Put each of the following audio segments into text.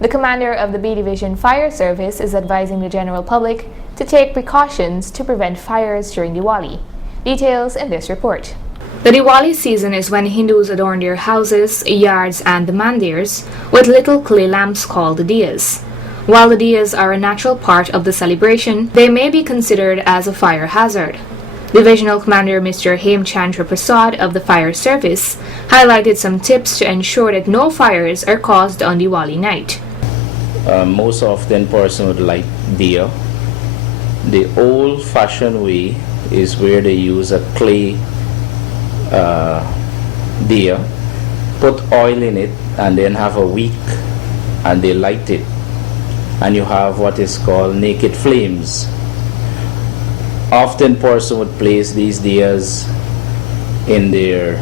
The commander of the B Division Fire Service is advising the general public to take precautions to prevent fires during Diwali. Details in this report. The Diwali season is when Hindus adorn their houses, yards, and the mandirs with little clay lamps called diyas. While the diyas are a natural part of the celebration, they may be considered as a fire hazard. Divisional Commander Mr. Hemchandra Prasad of the Fire Service highlighted some tips to ensure that no fires are caused on Diwali night. Most often person would light diya. The old-fashioned way is where they use a clay diya, put oil in it, and then have a wick, and they light it. And you have what is called naked flames. Often person would place these diyas in their,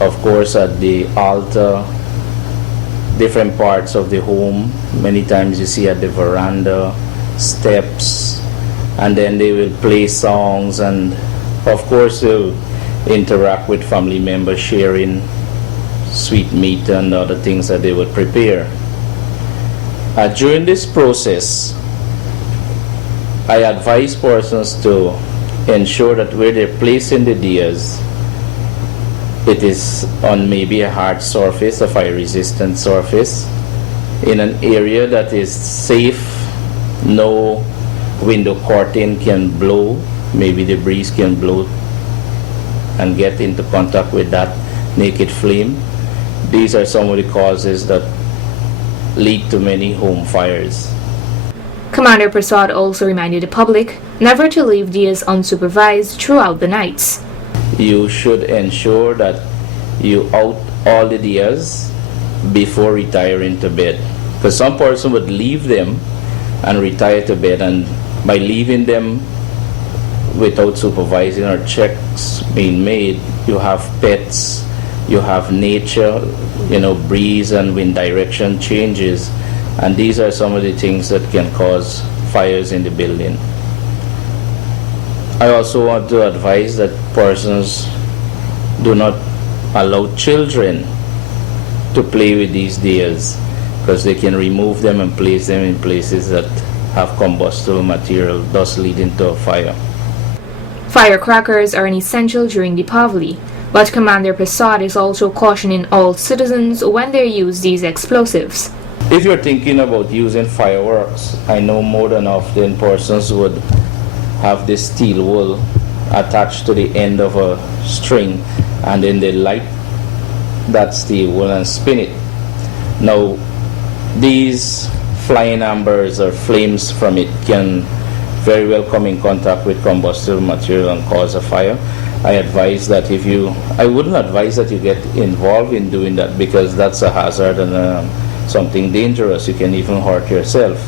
of course, at the altar, different parts of the home. Many times you see at the veranda, steps, and then they will play songs, and of course they'll interact with family members, sharing sweet meat and other things that they would prepare. During this process, I advise persons to ensure that where they're placing the diyas, it is on maybe a hard surface, a fire-resistant surface, in an area that is safe. No window curtain can blow, maybe the breeze can blow and get into contact with that naked flame. These are some of the causes that lead to many home fires. Commander Prasad also reminded the public never to leave diyas unsupervised throughout the nights. You should ensure that you out all the diyas before retiring to bed, because some person would leave them and retire to bed, and by leaving them without supervising or checks being made, you have pets, you have nature, breeze and wind direction changes, and these are some of the things that can cause fires in the building. I also want to advise that persons do not allow children to play with these diyas, because they can remove them and place them in places that have combustible material, thus leading to a fire. Firecrackers are an essential during Diwali, but Commander Prasad is also cautioning all citizens when they use these explosives. If you're thinking about using fireworks, I know more than often persons would have this steel wool attached to the end of a string, and then they light that steel wool and spin it. Now, these flying embers or flames from it can very well come in contact with combustible material and cause a fire. I wouldn't advise that you get involved in doing that, because that's a hazard and something dangerous. You can even hurt yourself.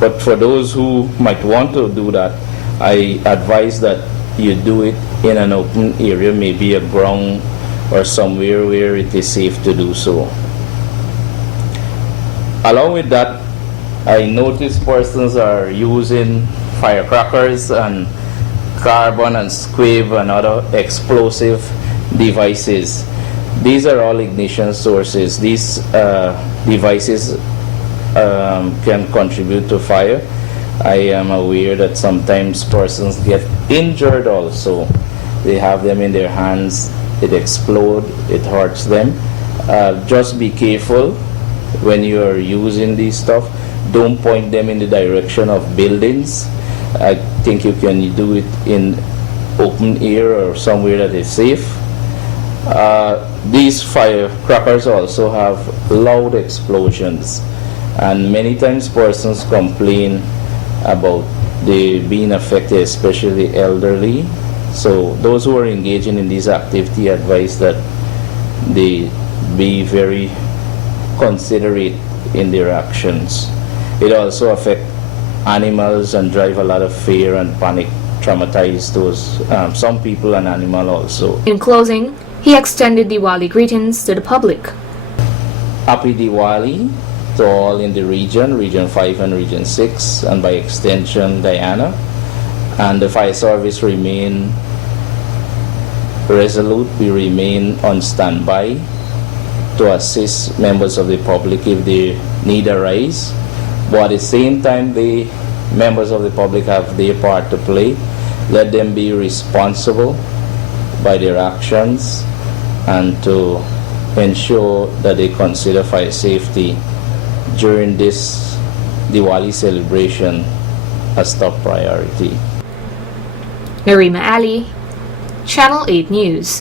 But for those who might want to do that, I advise that you do it in an open area, maybe a ground or somewhere where it is safe to do so. Along with that, I notice persons are using firecrackers and carbon and squib and other explosive devices. These are all ignition sources. These devices can contribute to fire. I am aware that sometimes persons get injured also. They have them in their hands, it explodes, it hurts them. Just be careful when you are using these stuff. Don't point them in the direction of buildings. I think you can do it in open air or somewhere that is safe. These firecrackers also have loud explosions, and many times persons complain about the being affected, especially the elderly. So those who are engaging in these activity advise that they be very considerate in their actions. It also affects animals and drive a lot of fear and panic, traumatize those some people and animal also. In closing, he extended Diwali greetings to the public. Happy Diwali to all in the Region 5 and Region 6, and by extension Guyana. And the fire service remain resolute. We remain on standby to assist members of the public if the need arise. But at the same time, the members of the public have their part to play. Let them be responsible by their actions and to ensure that they consider fire safety during this Diwali celebration as top priority. Narima Ali, Channel 8 News.